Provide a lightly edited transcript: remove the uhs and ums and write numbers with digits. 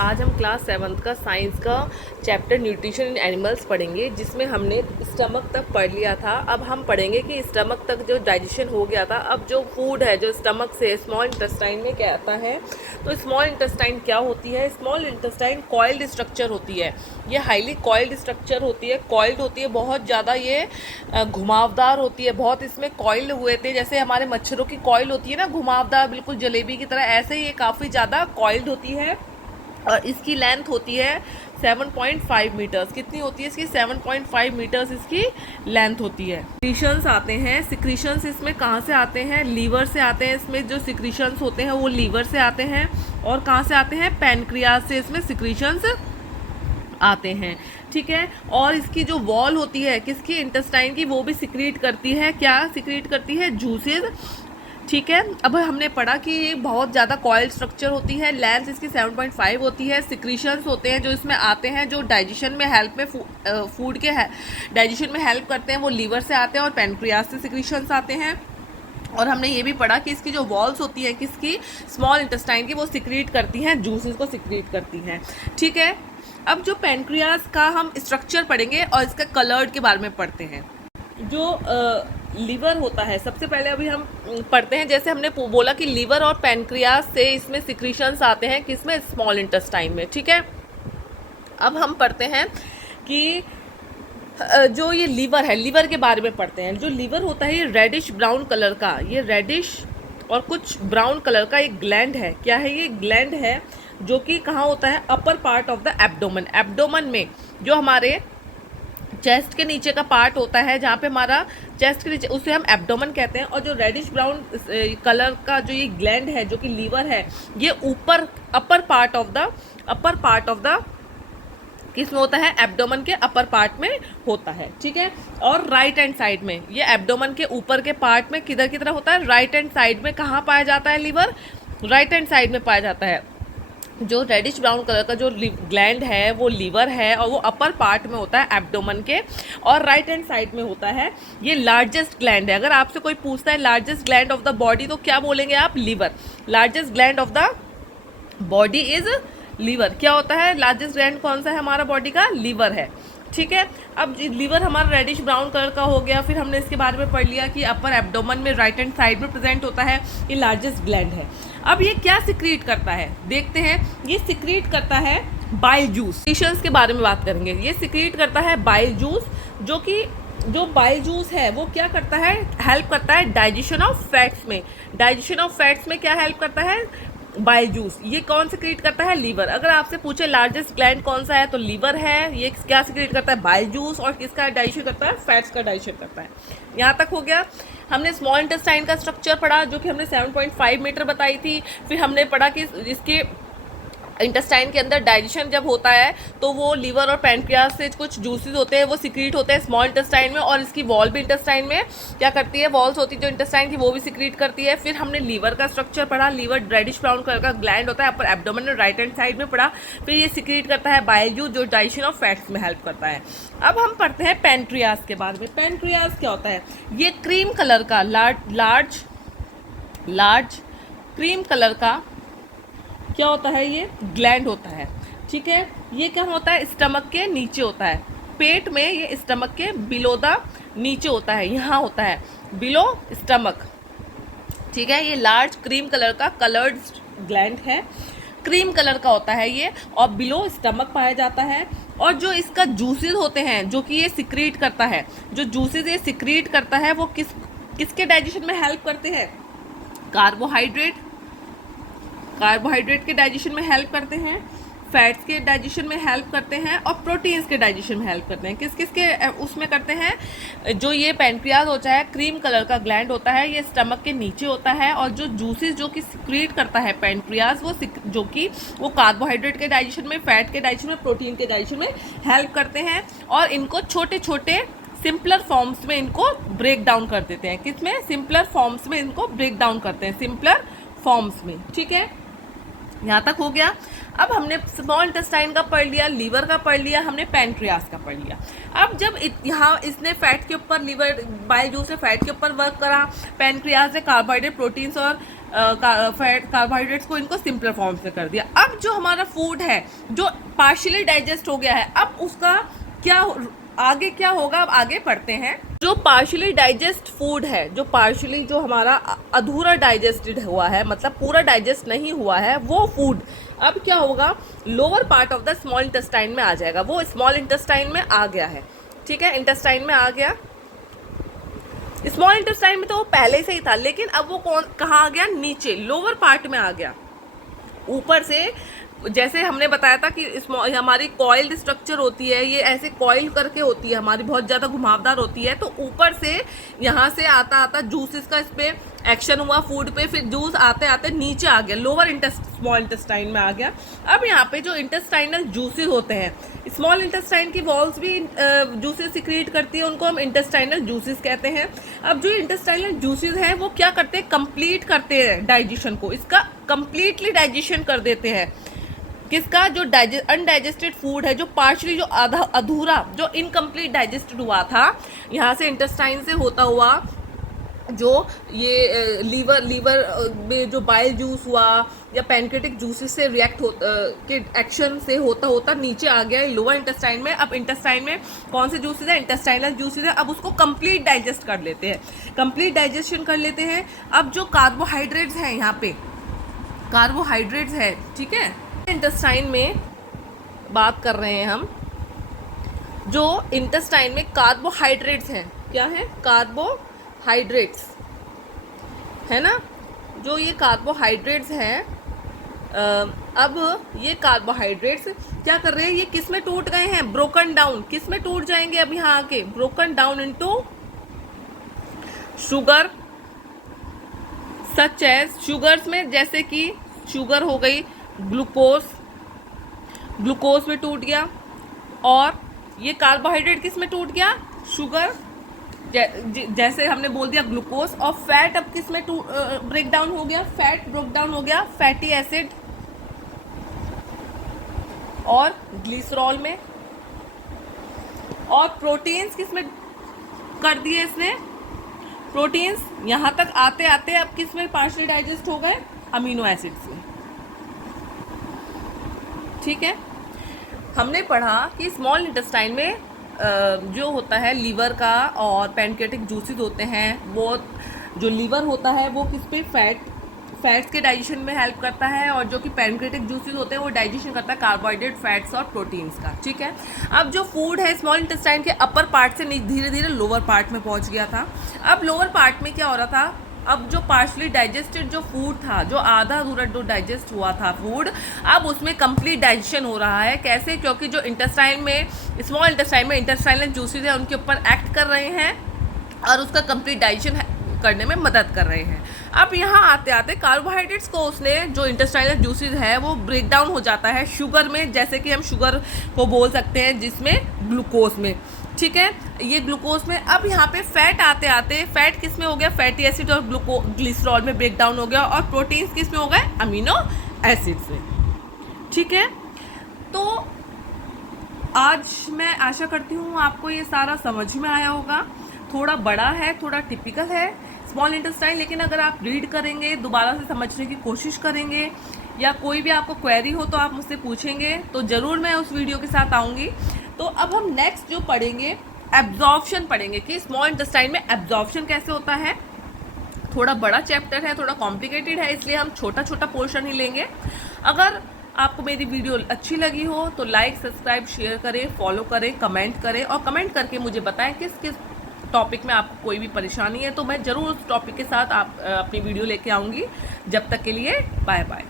आज हम class 7th का साइंस का चैप्टर न्यूट्रिशन इन एनिमल्स पढ़ेंगे, जिसमें हमने स्टमक तक पढ़ लिया था। अब हम पढ़ेंगे कि स्टमक तक जो डाइजेशन हो गया था, अब जो फूड है जो स्टमक से स्मॉल इंटेस्टाइन में क्या आता है। तो स्मॉल इंटेस्टाइन क्या होती है? स्मॉल इंटेस्टाइन कॉइल्ड स्ट्रक्चर होती है। ये हाईली कॉइल्ड स्ट्रक्चर होती है, कॉइल्ड होती है, बहुत ज़्यादा ये घुमावदार होती है। बहुत इसमें कॉइल्ड हुए थे, जैसे हमारे मच्छरों की कॉइल होती है ना, घुमावदार बिल्कुल जलेबी की तरह, ऐसे ही ये काफ़ी ज़्यादा कॉइल्ड होती है। और इसकी लेंथ होती है 7.5 मीटर्स। कितनी होती है इसकी? 7.5 मीटर्स इसकी लेंथ होती है। सिक्रीशंस आते हैं, सिक्रीशंस इसमें कहाँ से आते हैं? लीवर से आते हैं। इसमें जो सिक्रीशंस होते हैं वो लीवर से आते हैं। और कहाँ से आते हैं? पैनक्रियाज से इसमें सिक्रीशंस आते हैं। ठीक है। और इसकी जो वॉल होती है किसकी? इंटेस्टाइन की, वो भी सिक्रीट करती है। क्या सिक्रीट करती है? जूसेस। ठीक है। अब हमने पढ़ा कि ये बहुत ज़्यादा कॉइल स्ट्रक्चर होती है, लेंथ इसकी 7.5 होती है। सिक्रीशंस होते हैं जो इसमें आते हैं, जो डाइजेशन में हेल्प में फूड के डाइजेशन में हेल्प करते हैं, वो लीवर से आते हैं। और पैनक्रियाज से सिक्रीशंस आते हैं। और हमने ये भी पढ़ा कि इसकी जो वॉल्स होती हैं किसकी? स्मॉल इंटेस्टाइन की, वो सिक्रीट करती हैं, जूसेस को सिक्रीट करती हैं। ठीक है। अब जो पैनक्रियाज का हम स्ट्रक्चर पढ़ेंगे और इसका कलर्ड के बारे में पढ़ते हैं। जो लीवर होता है, सबसे पहले अभी हम पढ़ते हैं। जैसे हमने बोला कि लीवर और पैनक्रियाज से इसमें सिक्रीशंस आते हैं, किसमें? स्मॉल इंटेस्टाइन में। ठीक है। अब हम पढ़ते हैं कि जो ये लीवर है, लीवर के बारे में पढ़ते हैं। जो लीवर होता है ये रेडिश ब्राउन कलर का, ये रेडिश और कुछ ब्राउन कलर का एक ग्लैंड है। क्या है ये? ग्लैंड है, जो कि कहाँ होता है? Upper part of the abdomen. Abdomen में जो हमारे चेस्ट के नीचे का पार्ट होता है, जहाँ पे हमारा चेस्ट के नीचे, उसे हम एब्डोमेन कहते हैं। और जो रेडिश ब्राउन कलर का जो ये ग्लैंड है, जो कि लीवर है, ये ऊपर अपर पार्ट ऑफ द किस में होता है? एब्डोमेन के अपर पार्ट में होता है। ठीक है। और राइट हैंड साइड में, ये एब्डोमेन के ऊपर के पार्ट में किधर की तरह होता है? राइट हैंड साइड में। कहाँ पाया जाता है लीवर? राइट हैंड साइड में पाया जाता है। जो रेडिश ब्राउन कलर का जो ग्लैंड है वो लीवर है, और वो अपर पार्ट में होता है एब्डोमेन के, और राइट हैंड साइड में होता है। ये लार्जेस्ट ग्लैंड है। अगर आपसे कोई पूछता है largest gland of the body, तो क्या बोलेंगे आप? Liver. Largest gland of the body is liver. क्या होता है? लार्जेस्ट ग्लैंड कौन सा है हमारा बॉडी का? लीवर है। ठीक है। अब लीवर हमारा रेडिश ब्राउन कलर का हो गया। फिर हमने इसके बारे में पढ़ लिया कि अपर एब्डोमेन में राइट हैंड साइड में प्रेजेंट होता है, ये लार्जेस्ट ग्लैंड है। अब ये क्या सिक्रीट करता है देखते हैं। ये सिक्रीट करता है बाइल जूस। सिक्रीशंस के बारे में बात करेंगे। ये सिक्रीट करता है बाइल जूस, जो बाइल जूस है वो क्या करता है? हेल्प करता है डाइजेशन ऑफ फैट्स में। डाइजेशन ऑफ फैट्स में क्या हेल्प करता है? Bile juice. ये कौन सिक्रीट करता है? लीवर। अगर आपसे पूछे लार्जेस्ट ग्लैंड कौन सा है, तो लीवर है। ये क्या सिक्रीट करता है? Bile juice. और किसका डाइजेशन करता है? फैट्स का डाइजेशन करता है। यहाँ तक हो गया। हमने स्मॉल इंटेस्टाइन का स्ट्रक्चर पढ़ा, जो कि हमने 7.5 मीटर बताई थी। फिर हमने पढ़ा कि इसके इंटेस्टाइन के अंदर डाइजेशन जब होता है, तो वो लीवर और पैनक्रियाज से कुछ जूसेस होते हैं, वो सिक्रीट होते हैं स्मॉल इंटेस्टाइन में। और इसकी वॉल भी इंटेस्टाइन में क्या करती है? वॉल्स होती है जो इंटेस्टाइन की, वो भी सिक्रीट करती है। फिर हमने लीवर का स्ट्रक्चर पढ़ा। लीवर रेडिश ब्राउन कलर का ग्लैंड होता है, अपर एब्डोमेन और राइट हैंड साइड में पढ़ा। फिर ये सिक्रीट करता है बाइल जूस, जो डाइजेशन ऑफ फैट्स में हेल्प करता है। अब हम पढ़ते हैं पैनक्रियाज के बारे में। पैनक्रियाज क्या होता है? ये क्रीम कलर का लार्ज क्रीम कलर का क्या होता है? ये ग्लैंड होता है। ठीक है। ये क्या होता है? स्टमक के नीचे होता है, पेट में। ये स्टमक के बिलो द नीचे होता है, यहाँ होता है बिलो स्टमक। ठीक है। ये लार्ज क्रीम कलर का कलर्ड ग्लैंड है, क्रीम कलर का होता है ये, और बिलो स्टमक पाया जाता है। और जो इसका जूसेस होते हैं, जो कि ये सिक्रीट करता है, जो जूसेस ये सिक्रीट करता है, वो किसके डाइजेशन में हेल्प करते हैं? कार्बोहाइड्रेट के डाइजेशन में हेल्प करते हैं, फैट्स के डाइजेशन में हेल्प करते हैं, और प्रोटीन्स के डाइजेशन में हेल्प करते हैं। किस के उसमें करते हैं? जो ये पैनक्रियाज होता है, क्रीम कलर का ग्लैंड होता है, ये स्टमक के नीचे होता है। और जो जूसेस जो कि सिक्रीट करता है पैनक्रियाज, वो कार्बोहाइड्रेट के डाइजेशन में, फैट के डाइजेशन में, प्रोटीन के डाइजेशन में हेल्प करते हैं। और इनको छोटे छोटे सिंपलर फॉर्म्स में इनको ब्रेक डाउन कर देते हैं। किसमें? सिंपलर फॉर्म्स में इनको ब्रेक डाउन करते हैं, सिंपलर फॉर्म्स में। ठीक है। यहाँ तक हो गया। अब हमने स्मॉल इंटेस्टाइन का पढ़ लिया, लीवर का पढ़ लिया, हमने पैनक्रियाज का पढ़ लिया। अब जब यहाँ इसने फैट के ऊपर, लीवर बाइल जूस ने फैट के ऊपर वर्क करा, पैनक्रियाज ने कार्बोहाइड्रेट, प्रोटीन्स और फैट कार्बोहाइड्रेट्स को इनको सिंपलर फॉर्म्स में कर दिया। अब जो हमारा फूड है जो पार्शियली डाइजेस्ट हो गया है, अब उसका आगे क्या होगा, अब आगे पढ़ते हैं। जो पार्शियली डाइजेस्ट फूड है, जो पार्शियली जो हमारा अधूरा डाइजेस्टेड हुआ है, मतलब पूरा डाइजेस्ट नहीं हुआ है, वो फूड अब क्या होगा, lower part of the small intestine में आ जाएगा। वो स्मॉल इंटेस्टाइन में आ गया है, ठीक है, इंटेस्टाइन में आ गया। स्मॉल इंटेस्टाइन में तो वो पहले से ही था, लेकिन अब वो कहाँ आ गया, नीचे लोअर पार्ट में आ गया। ऊपर से जैसे हमने बताया था कि हमारी कॉइल्ड स्ट्रक्चर होती है, ये ऐसे कॉइल करके होती है हमारी, बहुत ज़्यादा घुमावदार होती है। तो ऊपर से यहाँ से आता आता जूसेस का इस पर एक्शन हुआ फूड पे, फिर जूस आते आते नीचे आ गया, लोअर स्मॉल इंटेस्टाइन में आ गया। अब यहाँ पे जो इंटेस्टाइनल जूसेस होते हैं, स्मॉल इंटेस्टाइन की वॉल्स भी जूसेस सिक्रीट करती है, उनको हम इंटेस्टाइनल जूसेस कहते हैं। अब जो इंटेस्टाइनल जूसेस हैं वो क्या करते हैं, कंप्लीट करते हैं डाइजेशन को, इसका कंप्लीटली डाइजेशन कर देते हैं। किसका, जो अनडाइजेस्टेड फूड है, जो पार्शली, जो अधूरा, जो इनकम्प्लीट डाइजेस्टेड हुआ था, यहाँ से इंटेस्टाइन से होता हुआ जो ये लीवर में जो बाइल जूस हुआ या पैनक्रेटिक जूसेस से रिएक्ट के एक्शन से होता होता नीचे आ गया लोअर इंटेस्टाइन में। अब इंटेस्टाइन में कौन से जूसेस है, इंटेस्टाइनल जूसेस है। अब उसको कंप्लीट डाइजेस्ट कर लेते हैं, कंप्लीट डाइजेशन कर लेते हैं। अब जो कार्बोहाइड्रेट्स हैं, यहाँ पे कार्बोहाइड्रेट्स है, ठीक है, इंटेस्टाइन में बात कर रहे हैं हम, जो इंटेस्टाइन में कार्बोहाइड्रेट्स हैं, क्या है, कार्बोहाइड्रेट्स है ना, जो ये कार्बोहाइड्रेट्स हैं। अब ये कार्बोहाइड्रेट्स क्या कर रहे हैं, ये किस में टूट गए हैं, ब्रोकन डाउन, किस में टूट जाएंगे अब यहाँ आके, broken down into sugar, such as sugars में, जैसे कि शुगर हो गई, ग्लूकोज में टूट गया। और ये कार्बोहाइड्रेट किस में टूट गया, शुगर, जैसे हमने बोल दिया ग्लूकोज। और फैट अब किस में ब्रेक डाउन हो गया, फैट ब्रेक डाउन हो गया फैटी एसिड और ग्लिसरॉल में। और प्रोटीन्स किस में कर दिए इसने, प्रोटीन्स यहां तक आते आते अब किस में पार्शियली डाइजेस्ट हो गए, अमीनो एसिड्स में, ठीक है। हमने पढ़ा कि स्मॉल इंटेस्टाइन में जो होता है लीवर का और पैनक्रेटिक जूसेस होते हैं, वो जो लीवर होता है वो किस पे, फैट्स के डाइजेशन में हेल्प करता है, और जो कि पैनक्रेटिक जूसेस होते हैं वो डाइजेशन करता है कार्बोहाइड्रेट, फैट्स और प्रोटीन्स का, ठीक है। अब जो फूड है स्मॉल इंटेस्टाइन के अपर पार्ट से धीरे धीरे लोअर पार्ट में पहुंच गया था। अब लोअर पार्ट में क्या हो रहा था, अब जो पार्शली डाइजेस्टेड जो फूड था, जो आधा अधूरा जो डाइजेस्ट हुआ था फूड, अब उसमें कंप्लीट डाइजेशन हो रहा है। कैसे, क्योंकि जो इंटेस्टाइन में, स्मॉल इंटेस्टाइन में इंटेस्टाइनल जूसेस है, उनके ऊपर एक्ट कर रहे हैं और उसका कंप्लीट डाइजेशन करने में मदद कर रहे हैं। अब यहाँ आते आते कार्बोहाइड्रेट्स को उसने, जो इंटेस्टाइनल जूसेस है वो ब्रेक डाउन हो जाता है शुगर में, जैसे कि हम शुगर को बोल सकते हैं, जिसमें ग्लूकोज में, ठीक है, ये ग्लूकोज में। अब यहाँ पे फैट आते आते, फैट किस में हो गया, फैटी एसिड और ग्लिसरॉल में ब्रेक डाउन हो गया, और प्रोटीन्स किस में हो गए, अमीनो एसिड्स में, ठीक है। तो आज मैं आशा करती हूँ आपको ये सारा समझ में आया होगा। थोड़ा बड़ा है, थोड़ा टिपिकल है स्मॉल इंटेस्टाइन, लेकिन अगर आप रीड करेंगे, दोबारा से समझने की कोशिश करेंगे, या कोई भी आपको क्वेरी हो तो आप मुझसे पूछेंगे, तो ज़रूर मैं उस वीडियो के साथ आऊँगी। तो अब हम नेक्स्ट जो पढ़ेंगे, एब्जॉर्प्शन पढ़ेंगे, कि स्मॉल इंटेस्टाइन में एब्जॉर्प्शन कैसे होता है। थोड़ा बड़ा चैप्टर है, थोड़ा कॉम्प्लिकेटेड है, इसलिए हम छोटा छोटा पोर्शन ही लेंगे। अगर आपको मेरी वीडियो अच्छी लगी हो तो लाइक, सब्सक्राइब, शेयर करें, फॉलो करें, कमेंट करें, और कमेंट करके मुझे बताएं किस किस टॉपिक में आपको कोई भी परेशानी है, तो मैं ज़रूर उस टॉपिक के साथ अपनी वीडियो लेके आऊँगी। जब तक के लिए बाय बाय।